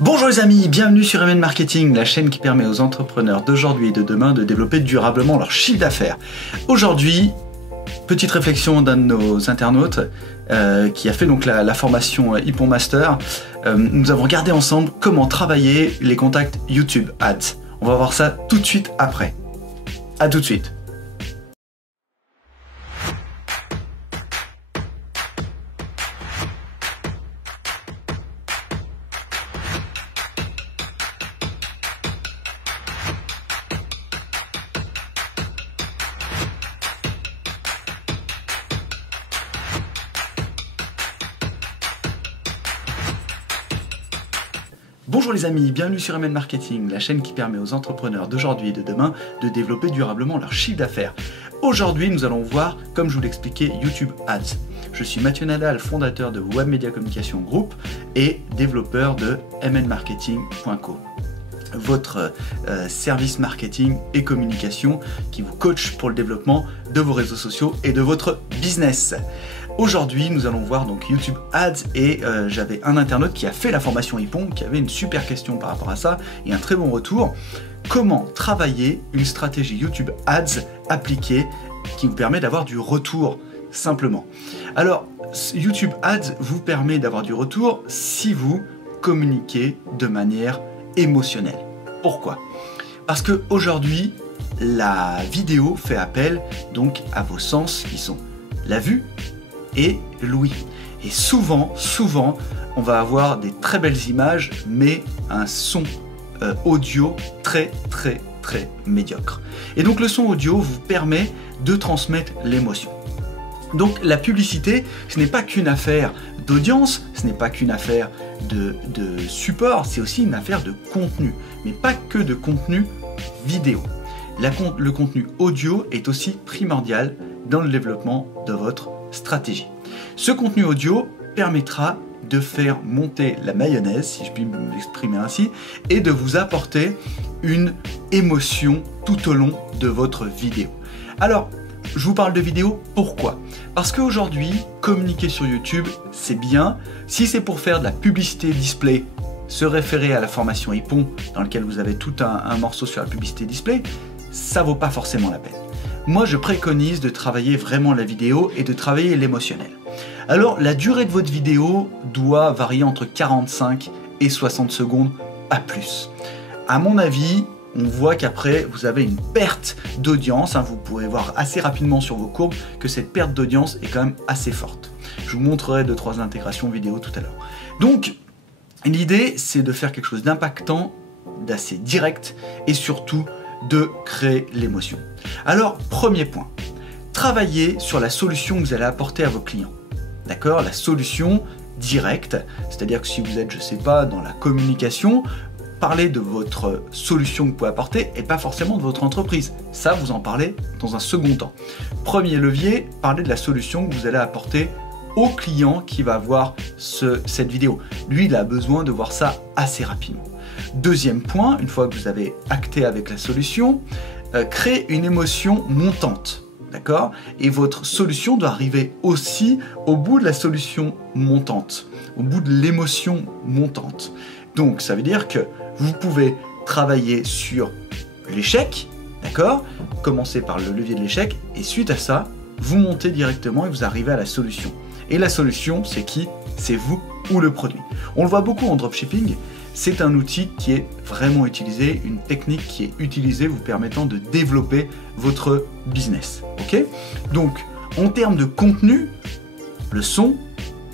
Bonjour les amis, bienvenue sur MN Marketing, la chaîne qui permet aux entrepreneurs d'aujourd'hui et de demain de développer durablement leur chiffre d'affaires. Aujourd'hui, petite réflexion d'un de nos internautes qui a fait donc la formation Ipon Master. Nous avons regardé ensemble comment travailler les contacts YouTube Ads. On va voir ça tout de suite après. A tout de suite. Bonjour les amis, bienvenue sur MN Marketing, la chaîne qui permet aux entrepreneurs d'aujourd'hui et de demain de développer durablement leur chiffre d'affaires. Aujourd'hui, nous allons voir, comme je vous l'expliquais, YouTube Ads. Je suis Mathieu Nadal, fondateur de Web Media Communication Group et développeur de mnmarketing.co. Votre service marketing et communication qui vous coach pour le développement de vos réseaux sociaux et de votre business. Aujourd'hui, nous allons voir donc YouTube Ads et j'avais un internaute qui a fait la formation Ipon, qui avait une super question par rapport à ça et un très bon retour. Comment travailler une stratégie YouTube Ads appliquée qui vous permet d'avoir du retour simplement? Alors, YouTube Ads vous permet d'avoir du retour si vous communiquez de manière émotionnelle. Pourquoi? Parce que aujourd'hui, la vidéo fait appel donc à vos sens qui sont la vue et l'ouïe. Et souvent, on va avoir des très belles images, mais un son audio très médiocre. Et donc le son audio vous permet de transmettre l'émotion. Donc la publicité, ce n'est pas qu'une affaire d'audience, ce n'est pas qu'une affaire de support, c'est aussi une affaire de contenu, mais pas que de contenu vidéo. Le contenu audio est aussi primordial dans le développement de votre stratégie. Ce contenu audio permettra de faire monter la mayonnaise, si je puis m'exprimer ainsi, et de vous apporter une émotion tout au long de votre vidéo. Alors, je vous parle de vidéo, pourquoi? Parce qu'aujourd'hui, communiquer sur YouTube, c'est bien. Si c'est pour faire de la publicité display, se référer à la formation Ipon, dans laquelle vous avez tout un morceau sur la publicité display, ça vaut pas forcément la peine. Moi, je préconise de travailler vraiment la vidéo et de travailler l'émotionnel. Alors, la durée de votre vidéo doit varier entre 45 et 60 secondes, pas plus. À mon avis, on voit qu'après, vous avez une perte d'audience. Vous pourrez voir assez rapidement sur vos courbes que cette perte d'audience est quand même assez forte. Je vous montrerai 2-3 intégrations vidéo tout à l'heure. Donc, l'idée, c'est de faire quelque chose d'impactant, d'assez direct et surtout de créer l'émotion. Alors, premier point, travaillez sur la solution que vous allez apporter à vos clients. D'accord? La solution directe, c'est-à-dire que si vous êtes, je sais pas, dans la communication, parlez de votre solution que vous pouvez apporter et pas forcément de votre entreprise. Ça, vous en parlez dans un second temps. Premier levier, parlez de la solution que vous allez apporter au client qui va voir cette vidéo. Lui, il a besoin de voir ça assez rapidement. Deuxième point, une fois que vous avez acté avec la solution, créez une émotion montante. D'accord? Et votre solution doit arriver aussi au bout de la solution montante, au bout de l'émotion montante. Donc, ça veut dire que vous pouvez travailler sur l'échec, d'accord? Commencez par le levier de l'échec, et suite à ça, vous montez directement et vous arrivez à la solution. Et la solution, c'est qui? C'est vous ou le produit. On le voit beaucoup en dropshipping, c'est un outil qui est vraiment utilisé, une technique qui est utilisée vous permettant de développer votre business. Ok? Donc, en termes de contenu, le son,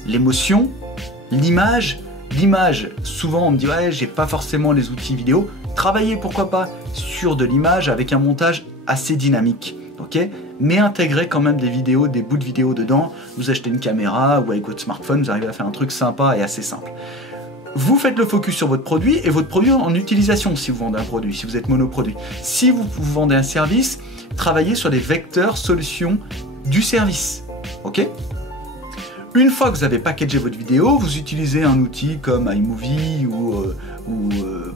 l'émotion, l'image. L'image, souvent on me dit ouais, j'ai pas forcément les outils vidéo. Travaillez pourquoi pas sur de l'image avec un montage assez dynamique. Ok? Mais intégrez quand même des vidéos, des bouts de vidéo dedans. Vous achetez une caméra ou avec votre smartphone, vous arrivez à faire un truc sympa et assez simple. Vous faites le focus sur votre produit et votre produit en utilisation si vous vendez un produit, si vous êtes monoproduit. Si vous vendez un service, travaillez sur les vecteurs solutions du service. Ok? Une fois que vous avez packagé votre vidéo, vous utilisez un outil comme iMovie ou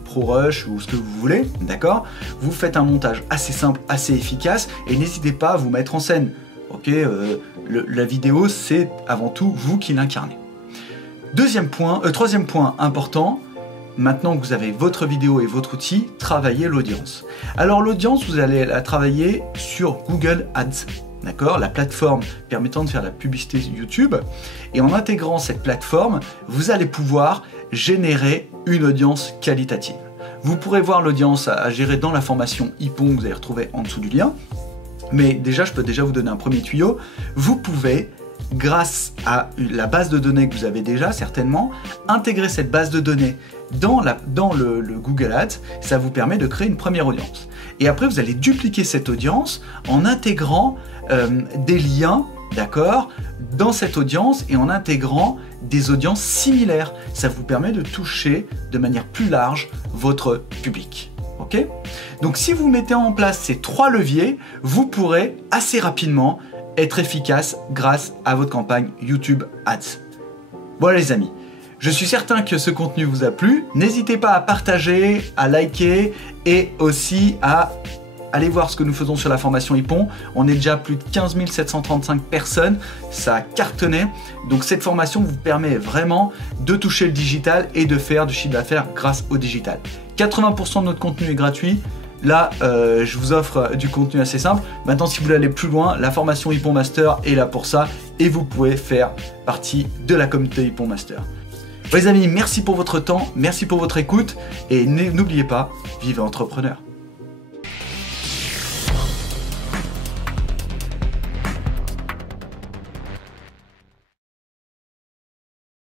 ProRush ou ce que vous voulez, d'accord? Vous faites un montage assez simple, assez efficace et n'hésitez pas à vous mettre en scène. Ok, la vidéo, c'est avant tout vous qui l'incarnez. Troisième point important, maintenant que vous avez votre vidéo et votre outil, travaillez l'audience. Alors l'audience, vous allez la travailler sur Google Ads, d'accord, la plateforme permettant de faire la publicité YouTube. Et en intégrant cette plateforme, vous allez pouvoir générer une audience qualitative. Vous pourrez voir l'audience à gérer dans la formation Ipon que vous allez retrouver en dessous du lien. Mais déjà, je peux déjà vous donner un premier tuyau. Vous pouvez, grâce à la base de données que vous avez déjà certainement, intégrer cette base de données dans le Google Ads. Ça vous permet de créer une première audience. Et après, vous allez dupliquer cette audience en intégrant des liens, d'accord, dans cette audience et en intégrant des audiences similaires. Ça vous permet de toucher de manière plus large votre public. Ok ? Donc si vous mettez en place ces 3 leviers, vous pourrez assez rapidement être efficace grâce à votre campagne YouTube Ads. Voilà les amis, je suis certain que ce contenu vous a plu. N'hésitez pas à partager, à liker et aussi à aller voir ce que nous faisons sur la formation Ipon. On est déjà plus de 15 735 personnes, ça a cartonné. Donc cette formation vous permet vraiment de toucher le digital et de faire du chiffre d'affaires grâce au digital. 80% de notre contenu est gratuit. Là, je vous offre du contenu assez simple. Maintenant, si vous voulez aller plus loin, la formation Ipon Master est là pour ça et vous pouvez faire partie de la communauté Ipon Master. Les amis, merci pour votre temps, merci pour votre écoute et n'oubliez pas, vivez entrepreneur.